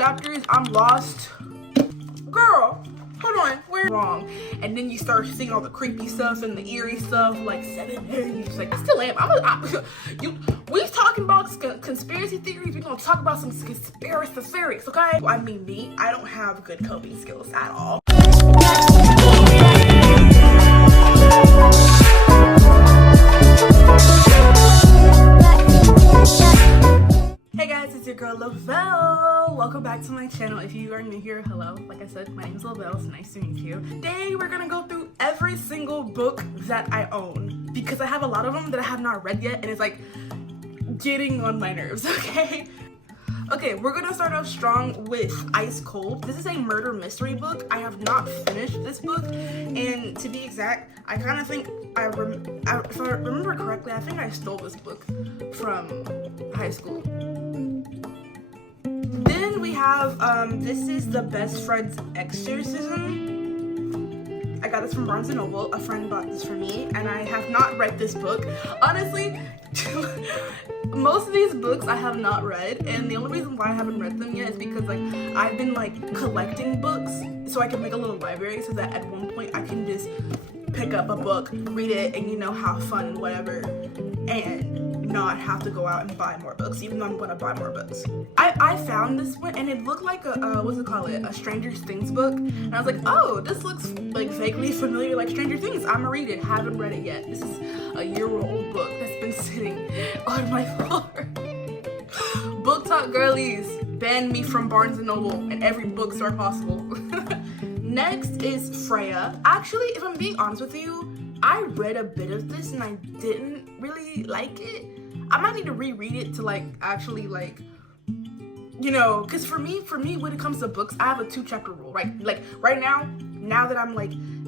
chapters, I'm lost. Girl, hold on, we're wrong. And then you start seeing all the creepy stuff and the eerie stuff, like 7 days. Like, I still am. We talking about conspiracy theories. We're gonna talk about some conspiracy theories, okay? I mean, me, I don't have good coping skills at all. Hey guys, it's your girl Lavelle. Welcome back to my channel. If you are new here, hello. Like I said, my name is Lavelle. It's nice to meet you. Today we're gonna go through every single book that I own because I have a lot of them that I have not read yet, and it's like getting on my nerves. Okay, we're gonna start off strong with Ice Cold. This is a murder mystery book. I have not finished this book, and to be exact, I kind of think if I remember correctly, I think I stole this book from high school. Then we have this is The Best Friend's Exorcism. I got this from Barnes & Noble. A friend bought this for me, and I have not read this book. Honestly, most of these books I have not read, and the only reason why I haven't read them yet is because like I've been like collecting books so I can make a little library so that at one point I can just pick up a book, read it, and have fun, whatever, and not have to go out and buy more books, even though I'm gonna buy more books. I found this one and it looked like a a Stranger Things book, and I was like, oh, this looks like vaguely familiar like Stranger Things. I'm gonna read it. Haven't read it yet. This is a year-old book that's been sitting on my floor. Book Talk girlies, ban me from Barnes & Noble and every bookstore possible. Next is Freya. Actually, if I'm being honest with you, I read a bit of this and I didn't really like it. I might need to reread it to actually because for me when it comes to books, I have a 2-chapter rule, right? Like right now that I'm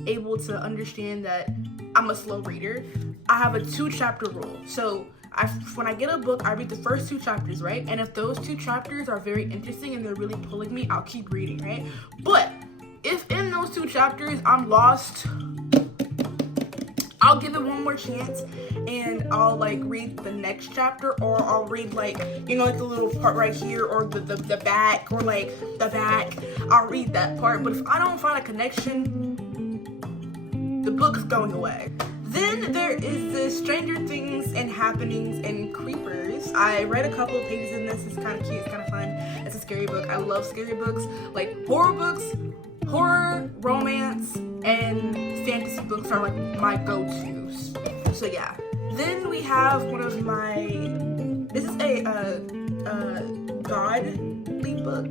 able to understand that I'm a slow reader, I have a 2-chapter rule. So when I get a book, I read the first 2 chapters, right? And if those 2 chapters are very interesting and they're really pulling me, I'll keep reading, right? But if in those 2 chapters I'm lost, I'll give it one more chance and I'll read the next chapter, or I'll read the little part right here, or the back, or the back. I'll read that part, but if I don't find a connection, the book's going away. Then there is the Stranger Things and Happenings and Creepers. I read a couple of pages in this. It's kind of cute, it's kind of fun. It's a scary book. I love scary books, like horror books. Horror, romance, and fantasy books are my go-tos. So yeah. Then we have one of my, this is a godly book,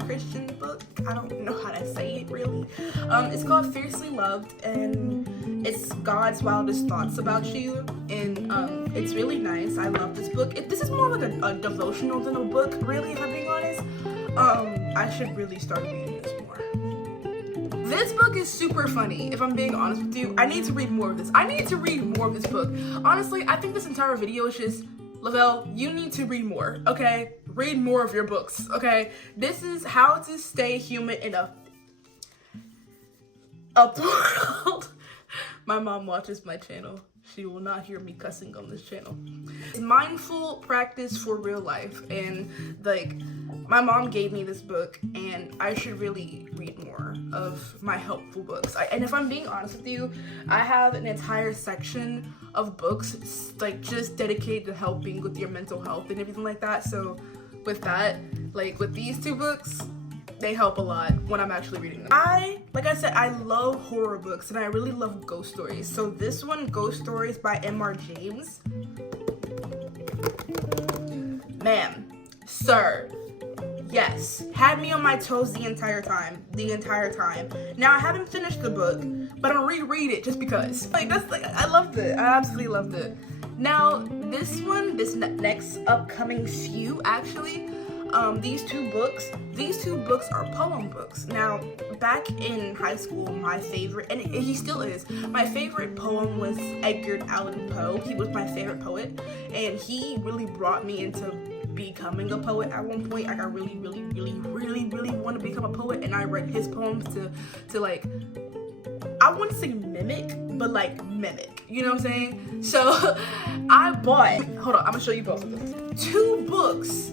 Christian book. I don't know how to say it really. It's called Fiercely Loved, and it's God's wildest thoughts about you, and it's really nice. I love this book. This is more like a devotional than a book, really, if I'm being honest. I should really start reading this more. This book is super funny, if I'm being honest with you. I need to read more of this. I need to read more of this book. Honestly, I think this entire video is just, Lavelle, you need to read more, okay? Read more of your books, okay? This is How to Stay Human in a Up the World. My mom watches my channel. She will not hear me cussing on this channel. It's mindful practice for real life, and my mom gave me this book, and I should really read more of my helpful books. And if I'm being honest with you, I have an entire section of books just dedicated to helping with your mental health and everything like that. So with that, with these 2 books, they help a lot when I'm actually reading them. Like I said, I love horror books and I really love ghost stories. So this one, Ghost Stories by M.R. James. Ma'am, sir, yes, had me on my toes the entire time. Now I haven't finished the book, but I'm gonna reread it just because. I loved it. I absolutely loved it. Now this next upcoming few actually. These two books are poem books. Now, back in high school, my favorite, and he still is, my favorite poem was Edgar Allan Poe. He was my favorite poet, and he really brought me into becoming a poet at one point. I really want to become a poet, and I read his poems to I wouldn't say mimic, but mimic, you know what I'm saying? So I bought, I'm gonna show you both of them, 2 books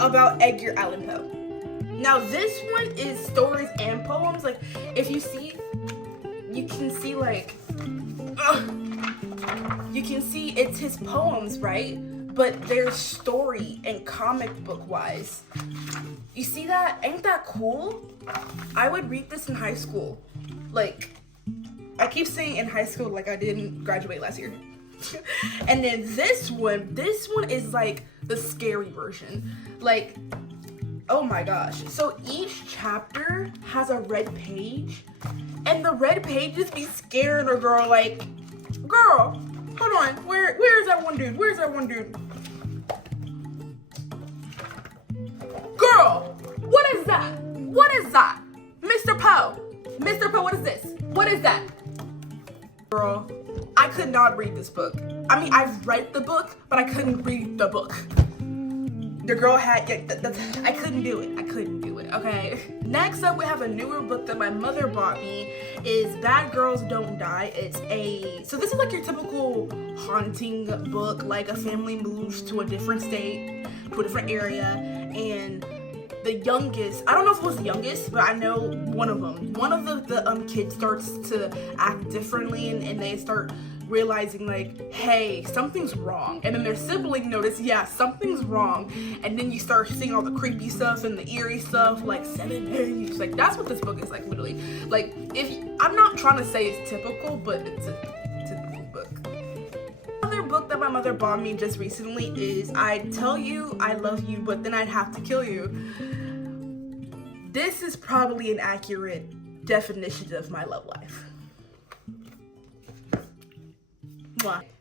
about Edgar Allan Poe. Now this one is stories and poems. Like if you see, you can see like, you can see it's his poems, right? But they're story and comic book wise. You see that? Ain't that cool? I would read this in high school. Like, I keep saying in high school like I didn't graduate last year. And then this one is like the scary version. Like, oh my gosh. So each chapter has a red page, and the red pages be scaring a girl like, girl, hold on, where's that one dude? Where's that one dude? Girl, what is that? What is that? Mr. Poe, what is this? What is that? Girl, I could not read this book. I mean, I've read the book, but I couldn't read the book. The girl had, I couldn't do it. I couldn't do it, okay? Next up, we have a newer book that my mother bought me. Is Bad Girls Don't Die. So this is like your typical haunting book, like a family moves to a different state, to a different area, and the youngest, I don't know if it was the youngest, but I know one of the kids starts to act differently, and they start realizing like, hey, something's wrong. And then their sibling notice, yeah, something's wrong. And then you start seeing all the creepy stuff and the eerie stuff, like 7 days. Like, that's what this book is like, literally. Like, I'm not trying to say it's typical, but it's a typical book. Another book that my mother bought me just recently is I'd Tell You I Love You, But Then I'd Have to Kill You. This is probably an accurate definition of my love life.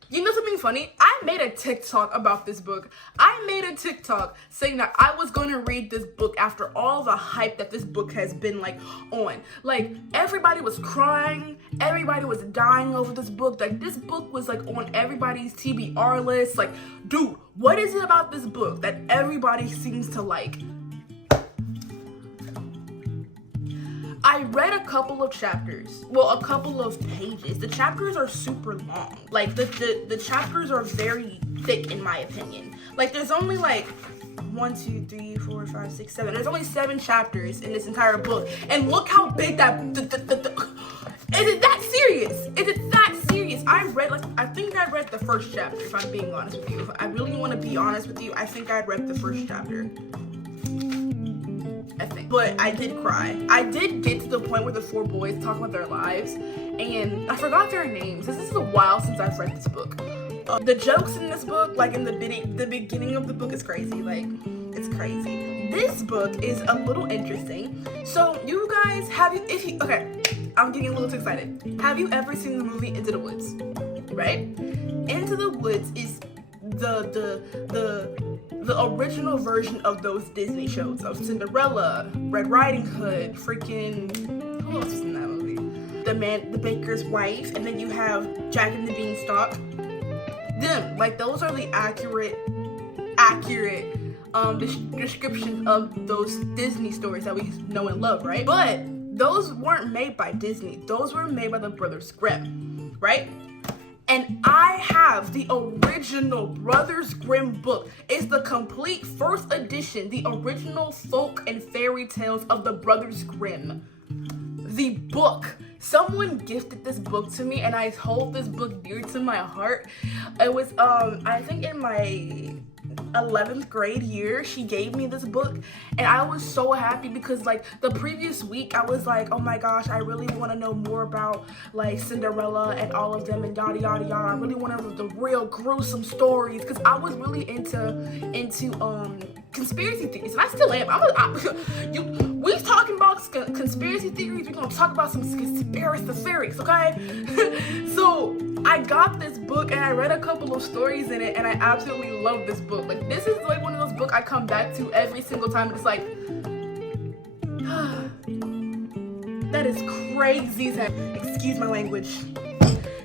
You know something funny? I made a TikTok about this book. I made a TikTok saying that I was going to read this book after all the hype that this book has been like on. Like, everybody was crying, everybody was dying over this book. Like, this book was like on everybody's TBR list. Like, dude, what is it about this book that everybody seems to like? I read a couple of chapters, well, a couple of pages. The chapters are super long. Like, the chapters are very thick, in my opinion. Like, there's only like 1, 2, 3, 4, 5, 6, 7. There's only 7 chapters in this entire book. And look how big that, is it that serious? Is it that serious? I think I read the first chapter, if I'm being honest with you. I really want to be honest with you. I think I read the first chapter. I think. But I did cry. I did get to the point where the 4 boys talk about their lives, and I forgot their names. This is a while since I've read this book. The jokes in this book, like in the beginning of the book, is crazy. Like, it's crazy. This book is a little interesting. So you guys, okay, I'm getting a little too excited. Have you ever seen the movie Into the Woods? Right? Into the Woods is the original version of those Disney shows of Cinderella, Red Riding Hood, freaking, who else was in that movie? The baker's wife, and then you have Jack and the Beanstalk. Them, like, those are the accurate descriptions of those Disney stories that we know and love, right? But those weren't made by Disney. Those were made by the Brothers Grimm, right? And I have the original Brothers Grimm book. It's the complete first edition, the original folk and fairy tales of the Brothers Grimm. The book. Someone gifted this book to me, and I hold this book dear to my heart. It was, I think in my 11th grade year, she gave me this book, and I was so happy because, like, the previous week I was like, oh my gosh, I really want to know more about, like, Cinderella and all of them and yada yada yada. I really want to know the real gruesome stories, because I was really into conspiracy theories, and I still am. We talking about conspiracy theories, we're gonna talk about some conspiracy theories, okay? So I got this book and I read a couple of stories in it, and I absolutely love this book. Like, this is like one of those books I come back to every single time, and it's like, that is crazy. Excuse my language.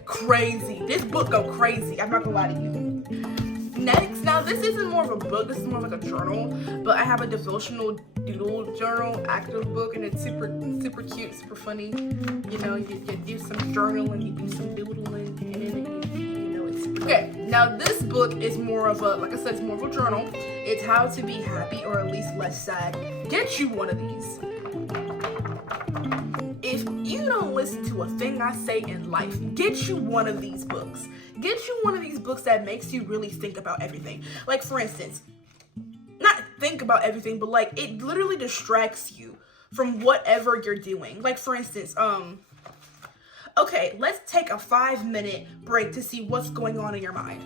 Crazy. This book go crazy. I'm not gonna lie to you. Next, now this isn't more of a book, this is more of like a journal, but I have a devotional doodle journal, active book, and it's super cute, super funny. You know, you do some journaling, you do some doodling, and then, you know, it's okay. Now this book is more of a, like I said, it's more of a journal. It's how to be happy or at least less sad. Get you one of these. If you don't listen to a thing I say in life, get you one of these books. Get you one of these books that makes you really think about everything. Like, for instance, not think about everything, but like it literally distracts you from whatever you're doing. Like, for instance, okay, let's take a 5-minute break to see what's going on in your mind.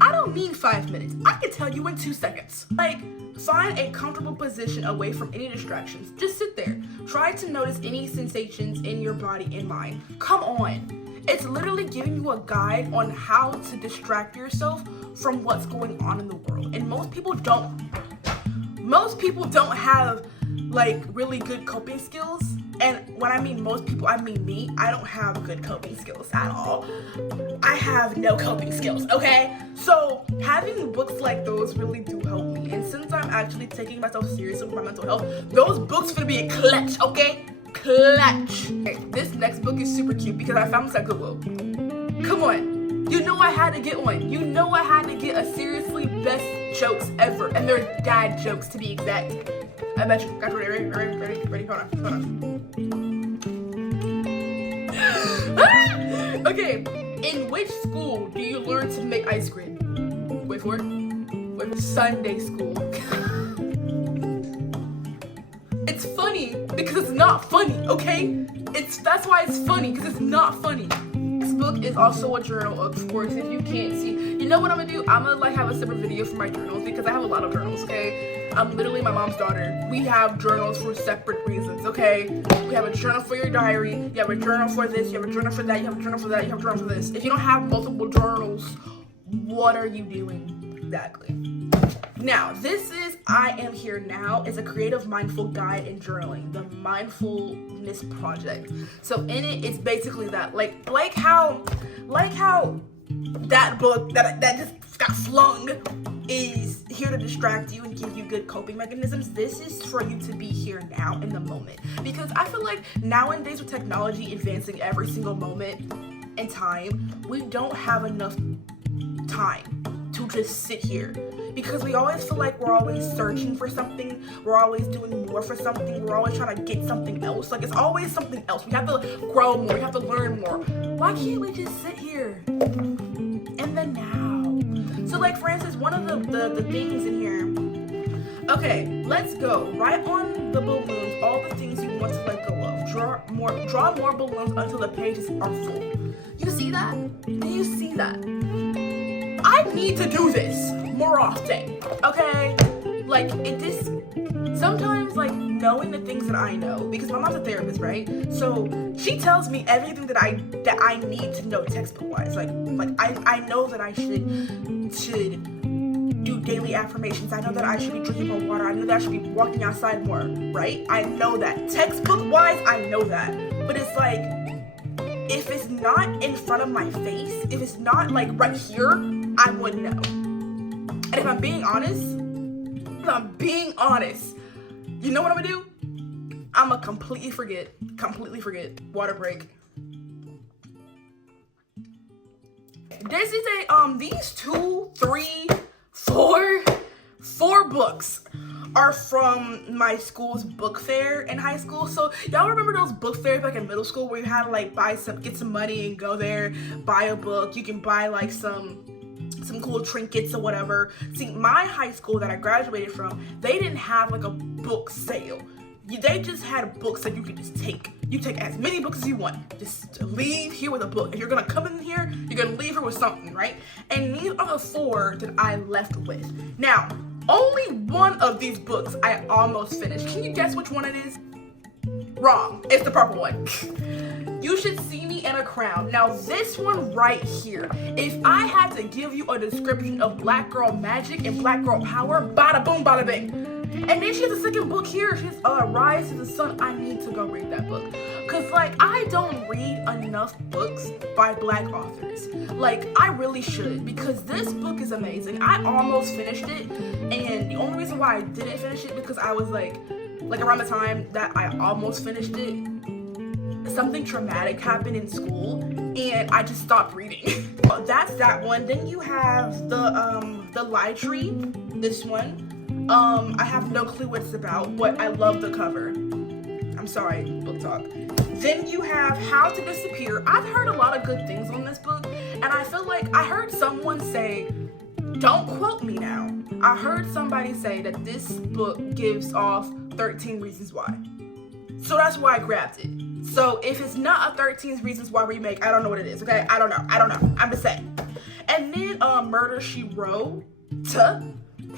I don't need 5 minutes. I can tell you in 2 seconds. Like, find a comfortable position away from any distractions. Just sit there. Try to notice any sensations in your body and mind. Come on. It's literally giving you a guide on how to distract yourself from what's going on in the world. And most people don't have like really good coping skills. And when I mean most people, I mean me. I don't have good coping skills at all. I have no coping skills, okay? So having books like those really do help me. And since I'm actually taking myself seriously with my mental health, those books gonna be a clutch, okay? Clutch. Okay, this next book is super cute because I found this at Goodwill. Come on. You know I had to get one. You know I had to get a seriously best jokes ever. And they're dad jokes to be exact. I bet you. Got you ready? Hold on. Okay, in which school do you learn to make ice cream? Wait for it. Wait, Sunday school. It's funny because it's not funny, okay? That's why it's funny, because it's not funny. This book is also a journal, of course, if you can't see. You know what I'm gonna do? I'm gonna like have a separate video for my journals because I have a lot of journals, okay? I'm literally my mom's daughter. We have journals for separate reasons, okay? We have a journal for your diary, you have a journal for this, you have a journal for that, you have a journal for that, you have a journal for this. If you don't have multiple journals, what are you doing? Exactly. Now, this is I Am Here Now. It's a creative mindful guide in journaling, the Mindfulness Project. So in it, it's basically that, like how that book that just got flung is here to distract you and give you good coping mechanisms. This is for you to be here now in the moment, because I feel like nowadays with technology advancing every single moment in time, we don't have enough time to just sit here, because we always feel like we're always searching for something, we're always doing more for something, we're always trying to get something else. Like, it's always something else. We have to grow more, we have to learn more. Why can't we just sit here in the now? So like, for instance, one of the things in here, okay, let's go. Write on the balloons all the things you want to let go of. Draw more balloons until the pages are full. You see that? Do you see that? I need to do this more often, okay? Like, sometimes, like, knowing the things that I know, because my mom's a therapist, right? So she tells me everything that I need to know textbook-wise. Like I know that I should do daily affirmations. I know that I should be drinking more water. I know that I should be walking outside more, right? I know that. Textbook-wise, I know that. But it's like, if it's not in front of my face, if it's not, like, right here, I wouldn't know. And if I'm being honest, you know what I'm gonna do? I'm gonna completely forget. Water break. This is these 2, 3, 4 books are from my school's book fair in high school. So y'all remember those book fairs like in middle school where you had to like get some money and go there, buy a book. You can buy like some cool trinkets or whatever. See, my high school that I graduated from, they didn't have like a book sale. They just had books that you could just take. You take as many books as you want. Just leave here with a book. If you're gonna come in here, you're gonna leave here with something, right? And these are the 4 that I left with. Now, only one of these books I almost finished. Can you guess which one it is? Wrong. It's the purple one. You Should See Me in a Crown. Now this one right here, if I had to give you a description of black girl magic and black girl power, bada boom, bada bing. And then she has a second book here. She's Rise to the Sun. I need to go read that book. Cause like, I don't read enough books by black authors. Like, I really should, because this book is amazing. I almost finished it, and the only reason why I didn't finish it because I was like around the time that I almost finished it, something traumatic happened in school and I just stopped reading. That's that one. Then you have the Lie Tree, this one. I have no clue what it's about, but I love the cover. I'm sorry, book talk. Then you have How to Disappear. I've heard a lot of good things on this book, and I feel like I heard someone say, don't quote me now, I heard somebody say that this book gives off 13 Reasons Why. So that's why I grabbed it. So if it's not a 13 Reasons Why remake, I don't know what it is, okay? I don't know. I'm just saying. And then Murder, She Wrote,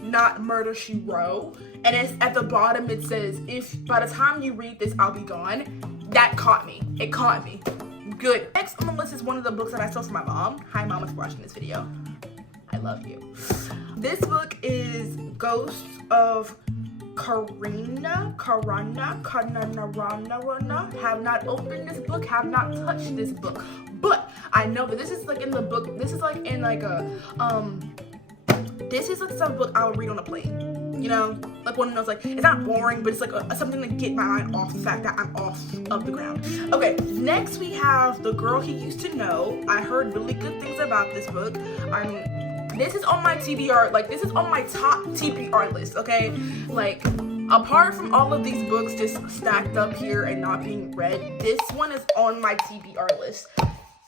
not Murder, She Wrote. And it's at the bottom, it says, if by the time you read this, I'll be gone. That caught me. It caught me. Good. Next on the list is one of the books that I stole from my mom. Hi, Mom, is watching this video. I love you. This book is Ghosts of Karana. Have not opened this book, have not touched this book. But I know that this is like in the book, this is like in like a, this is like some book I would read on a plane. You know, like one of those, like, it's not boring, but it's like something to get my mind off the fact that I'm off of the ground. Okay, next we have The Girl He Used to Know. I heard really good things about this book. This is on my TBR, like, this is on my top TBR list, okay? Like, apart from all of these books just stacked up here and not being read, this one is on my TBR list.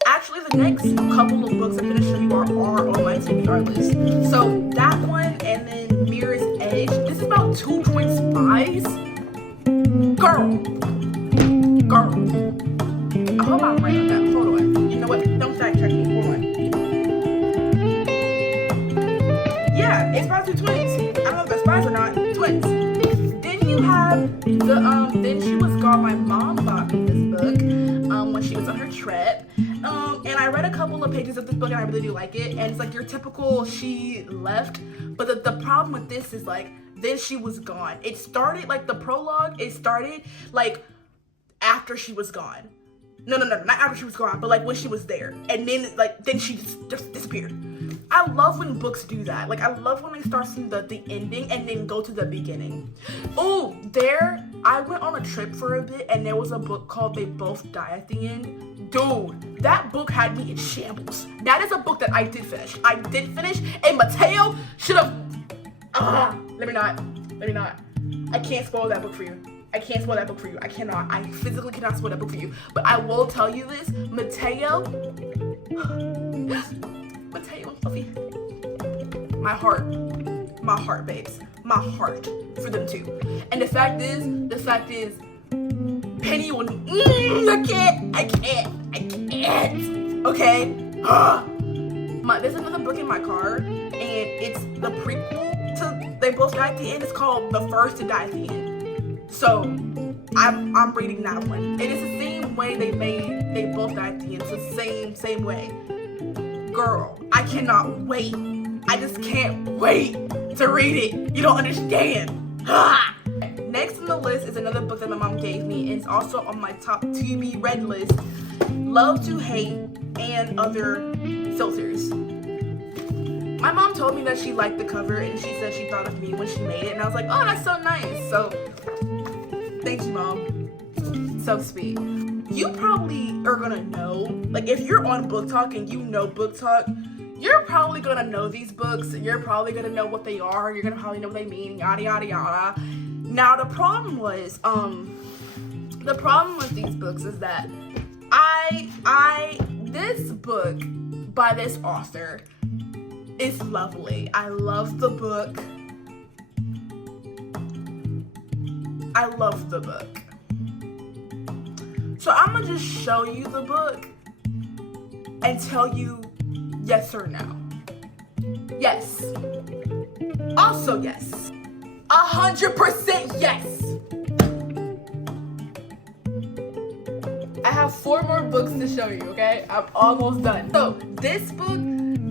Actually, the next couple of books I'm going to show you are on my TBR list. So, that one, and then Mirror's Edge. This is about two joint spies. Girl. I hope I'm right on that. Hold on. You know what? Don't fact check me. Hold on. Yeah, it's about two twins. I don't know if they're spies or not. Twins. Then you have the, Then She Was Gone. My mom bought me this book when she was on her trip. And I read a couple of pages of this book and I really do like it. And it's like your typical she left. But the problem with this is like, then she was gone. It started like the prologue. It started like after she was gone. No, not after she was gone, but like when she was there. And then she just disappeared. I love when books do that. Like, I love when they start seeing the ending and then go to the beginning. Oh, I went on a trip for a bit and there was a book called They Both Die at the End. Dude, that book had me in shambles. That is a book that I did finish. And Mateo should have... Let me not. I can't spoil that book for you. I cannot. I physically cannot spoil that book for you. But I will tell you this. Mateo, Fluffy. My heart, babes. My heart for them too. And the fact is, Penny will, I can't. Okay? There's another book in my car, and it's the prequel to They Both Die at the End. It's called The First to Die at the End. So, I'm reading that one. It is the same way they made They Both Die at the End. It's the same way. Girl, I cannot wait. I just can't wait to read it. You don't understand. Next on the list is another book that my mom gave me, and it's also on my top to be read list. Love to Hate and Other Filters. My mom told me that she liked the cover and she said she thought of me when she made it, and I was like, oh, that's so nice. So, thank you, Mom. So sweet. You probably are gonna know, like if you're on Book Talk and you know Book Talk, you're probably gonna know these books. You're probably gonna know what they are. You're gonna probably know what they mean, yada, yada, yada. Now, the problem with these books is that this book by this author is lovely. I love the book. So I'm gonna just show you the book and tell you yes or no. Yes. Also yes. 100% yes. I have 4 more books to show you, okay? I'm almost done. So this book,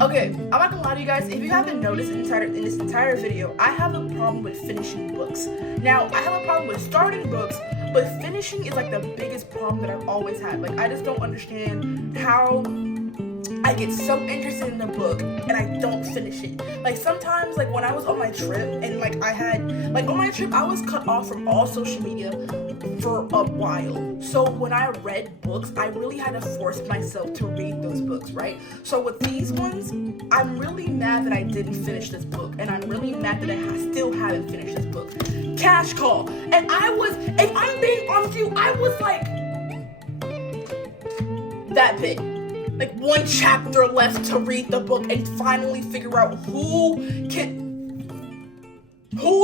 okay, I'm not gonna lie to you guys, if you haven't noticed in this entire video, I have a problem with finishing books. Now, I have a problem with starting books, but finishing is like the biggest problem that I've always had. Like, I just don't understand how, I I get so interested in the book and I don't finish it. Like sometimes, like when I was on my trip and like I had, like on my trip, I was cut off from all social media for a while. So when I read books, I really had to force myself to read those books, right? So with these ones, I'm really mad that I didn't finish this book, and I'm really mad that I still haven't finished this book. Cash Call. And I was, if I'm being honest with you, I was like that big. Like one chapter left to read the book and finally figure out who's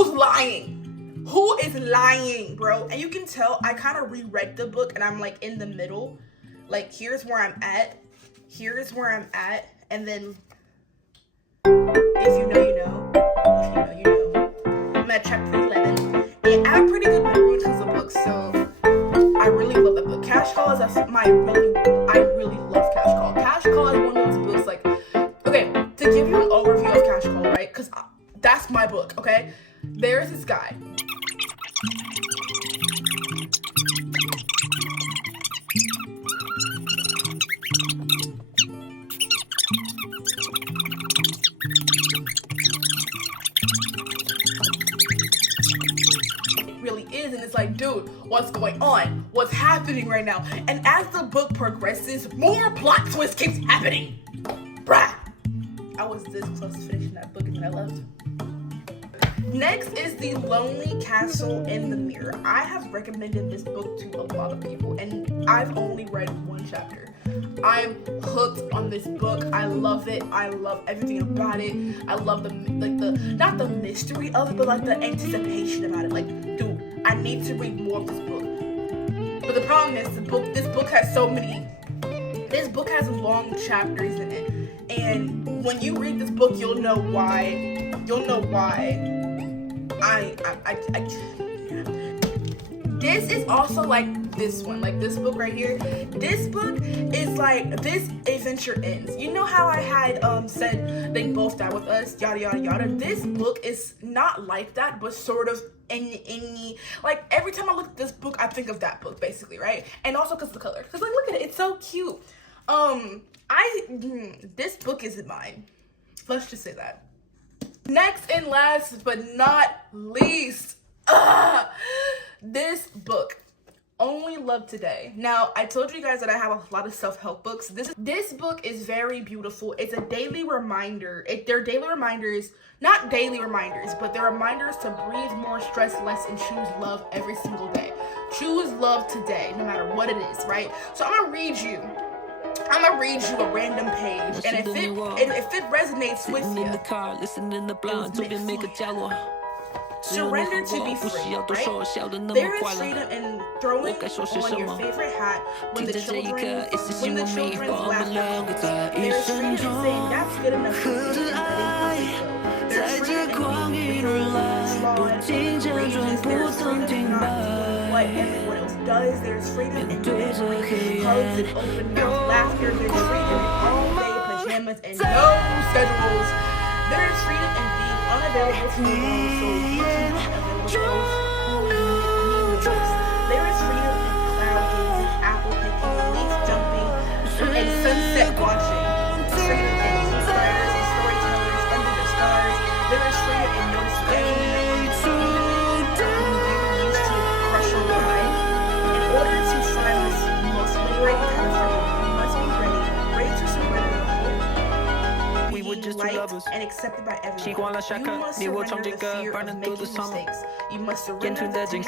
lying. Who is lying, bro? And you can tell I kind of reread the book and I'm like in the middle. Like here's where I'm at. Here's where I'm at. And then if you know, you know. If you know, you know. I'm at chapter 11. And I have pretty good memory because of the book, so I really love that book. Cash Call is I really love Cash Call. Cash Call is one of those books like, okay, to give you an overview of Cash Call, right? Because that's my book, okay? There's this guy. And it's like, dude, what's going on? What's happening right now? And as the book progresses, more plot twist keeps happening. Bruh. I was this close to finishing that book and then I left. Next is The Lonely Castle in the Mirror. I have recommended this book to a lot of people and I've only read one chapter. I'm hooked on this book. I love it. I love everything about it. I love the not the mystery of it, but like the anticipation about it. Like, dude, I need to read more of this book. But the problem is this book has this book has long chapters in it. And when you read this book, you'll know why. This is also like this one, like this book right here. This book is like, this adventure ends. You know how I had said they both died with us, yada yada yada. This book is not like that, but sort of like every time I look at this book, I think of that book basically, right? And also because of the color, because like look at it, it's so cute. This book isn't mine. Let's just say that. Next and last but not least, this book, Only Love Today. Now, I told you guys that I have a lot of self-help books. This book is very beautiful. It's a daily reminder. They're daily reminders, not daily reminders, but they're reminders to breathe more, stress less, and choose love every single day. Choose love today, no matter what it is, right? So I'm gonna read you a random page, and if it resonates with you, surrender to be free, right? There is freedom in throwing on your favorite hat when the children's laughter. There's freedom in saying that's good enough for me and letting go. There's freedom in being flawed, courageous. There's freedom in not what everyone else does. There's freedom in hugs and open mouth laughter. There's freedom in all day pajamas and no schedules. There is freedom in being unavailable to the world, so you can be available to those. There is freedom in cloud gazing, apple picking, leaf jumping, and sunset watching. Freedom in inspirers and storytellers under the stars. There is freedom in noticing everything that you used to crush on your life. In order to find this most liberating kind of freedom, you must be ready to surrender the whole. Liked and accepted by everyone. You must surrender the fear of making mistakes. You must surrender the tendency to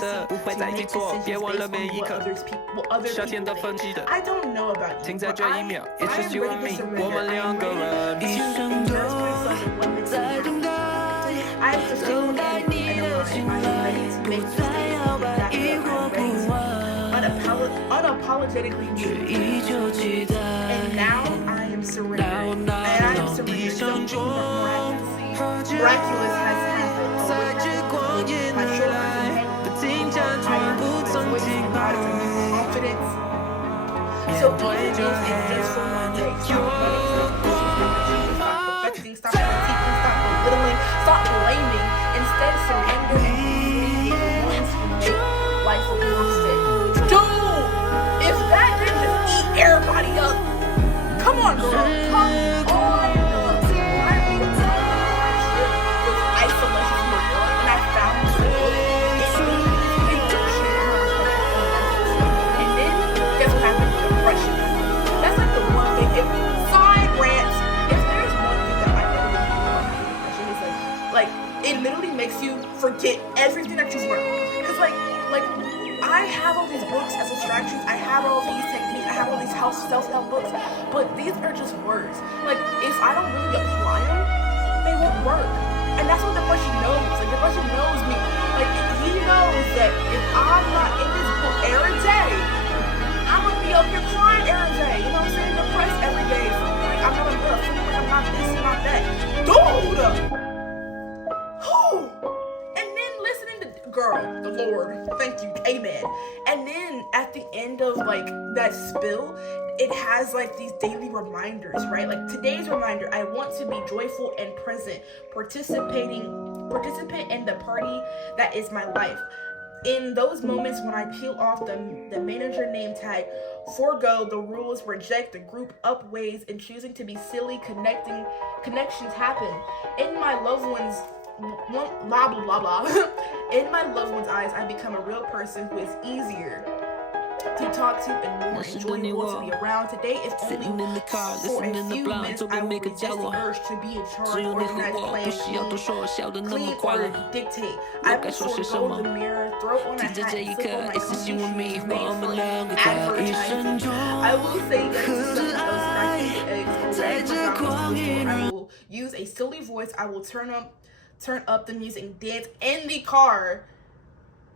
make decisions based on what other people think. I don't know about you, but I am ready to surrender. I'm ready to immerse myself in what makes me happy. I am fulfilled and alive. I'm ready to make mistakes. I'm ready to unapologetically choose. And now I am surrendering. And I am surrendering. Something miraculous has happened. My shoulders and head, my voice is louder than confidence. So even if it's just for one day, stop running from stop perfecting, stop critiquing, stop belittling, stop blaming. Instead, surrender and be the ones who make life worth it. Dude, if that didn't just eat everybody up, come on, girl, come I have all these books as distractions. I have all these techniques. I have all these self-help books, but these are just words. Like, if I don't really apply them, they won't work. And that's what the person knows. Like, the person knows me. Like, he knows that if I'm not in this book every day, I'm gonna be up here crying every day. You know what I'm saying? Depressed every day. Like, I'm not enough. Feeling like I'm not this and not that. Dude! Who? And then listening to girl, the Lord, thank you, amen. And then at the end of like that spill, it has like these daily reminders, right? Like today's reminder, I want to be joyful and present, participant in the party that is my life. In those moments when I peel off the manager name tag, forego the rules, reject the group up ways, and choosing to be silly, connections happen. In my loved ones, blah blah blah blah. In my loved one's eyes, I become a real person who is easier to talk to and more enjoyable to be around. Today, if only in the car, for a few minutes, I will resist the urge to be in charge, organize, plan, clean, or dictate. I will forego the mirror, throw on a hat, slip on my comfy shoes, made for advertising. I will say yes to some of those scratching eggs away from before I will use a silly voice. I will turn up the music and dance in the car.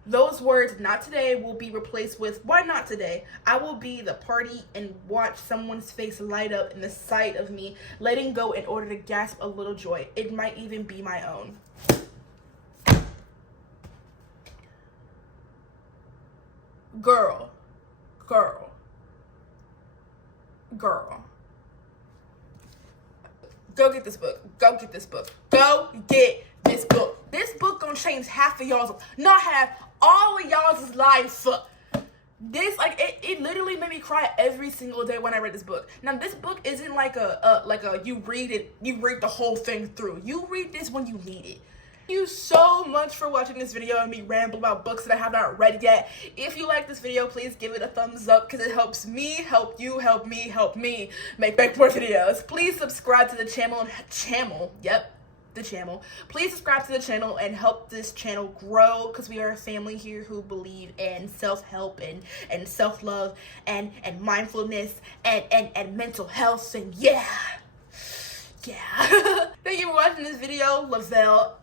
Those words, not today, will be replaced with, why not today? I will be the party and watch someone's face light up in the sight of me, letting go in order to gasp a little joy. It might even be my own. Girl. Go get this book. Go get this book. Go get this book. This book gonna change half of y'all's, not half, all of y'all's life. This, like, it literally made me cry every single day when I read this book. Now, this book isn't like a you read the whole thing through. You read this when you need it. Thank you so much for watching this video and me ramble about books that I have not read yet. If you like this video, please give it a thumbs up because it helps me, help you, help me make more videos. Please subscribe to the channel. Please subscribe to the channel and help this channel grow because we are a family here who believe in self-help and self-love and mindfulness and mental health, and yeah. Thank you for watching this video. Lavelle